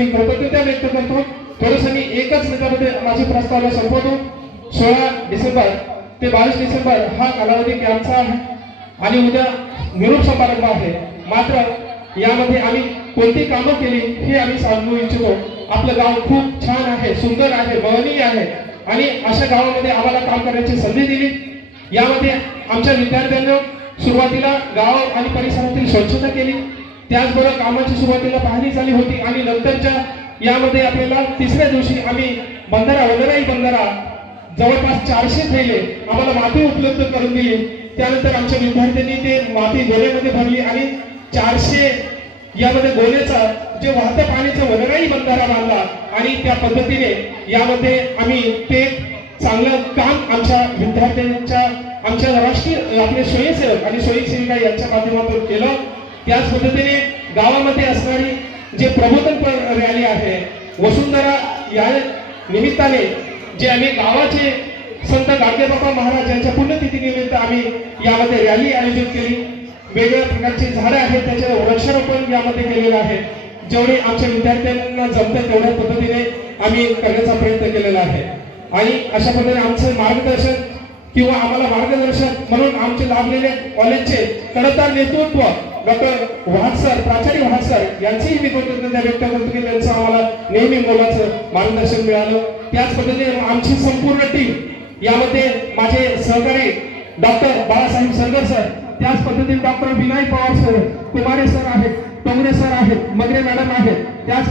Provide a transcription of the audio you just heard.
मी कृतज्ञता व्यक्त करतो। थोडंसं मी एकच मिनिटामध्ये माझी प्रस्तावना संपवतो। 16 डिसेंबर ते 22 डिसेंबर हा कालावधी कॅम्पचा आहे आणि उद्या निरोप समारंभ आहे। मात्र यामध्ये आम्ही कोणती कामं केली हे आम्ही सांगू इच्छितो। आपलं गाव खूप छान आहे, सुंदर आहे, वहनीय आहे आणि अशा गावामध्ये आम्हाला काम करण्याची संधी दिली। यामध्ये आमच्या विद्यार्थ्यांनी सुरुवातीला गाव आणि परिसरातील स्वच्छता केली, त्याचबरोबर कामाची सुरुवातीला पाहणी झाली होती आणि नंतरच्या यामध्ये आपल्याला तिसऱ्या दिवशी आम्ही वनराई बंधारा जवळपास 400 थैले आम्हाला माती उपलब्ध करून दिली। त्यानंतर आमच्या विद्यार्थ्यांनी ते माती गोण्यामध्ये भरली आणि 400 यामध्ये गोण्याचा जे वाहत्या पाण्याचा वनराई बंधारा बांधला आणि त्या पद्धतीने यामध्ये आम्ही ते चांगलं काम आमच्या विद्यार्थ्यांच्या आमच्या राष्ट्रीय आपले स्वयंसेवक आणि स्वयंसेविका यांच्या माध्यमातून केलं। त्याच पद्धतीने गावामध्ये असणारी जे प्रबोधन रॅली आहे वसुंधरा या निमित्ताने जे आम्ही गावाचे संत गाडगेबाबा महाराज यांच्या पुण्यतिथी निमित्त आम्ही यामध्ये रॅली आयोजित केली। वेगवेगळ्या प्रकारची झाडे आहेत त्याचे वृक्षारोपण यामध्ये केलेलं आहे। जेवढे आमच्या विद्यार्थ्यांना जमतं तेवढ्या पद्धतीने आम्ही करण्याचा प्रयत्न केलेला आहे आणि अशा पद्धतीने आमचं मार्गदर्शन किंवा आम्हाला मार्गदर्शक म्हणून आमचे लाभलेले कॉलेजचे कडकदार नेतृत्व डॉक्टर वाहक सर, प्राचार्य वाहक सर यांचीही मी कृतज्ञता व्यक्त करतो की त्यांचं आम्हाला नेहमी मोलाचं मार्गदर्शन मिळालं। त्याच पद्धतीने आमची संपूर्ण टीम यामध्ये माझे सहकारी डॉक्टर बाळासाहेब सरगर सर, त्याच पद्धतीने डॉक्टर विनायक पवार सर, कुमारे सर आहेत, टोंगरे सर आहेत, मगरे मॅडम आहेत,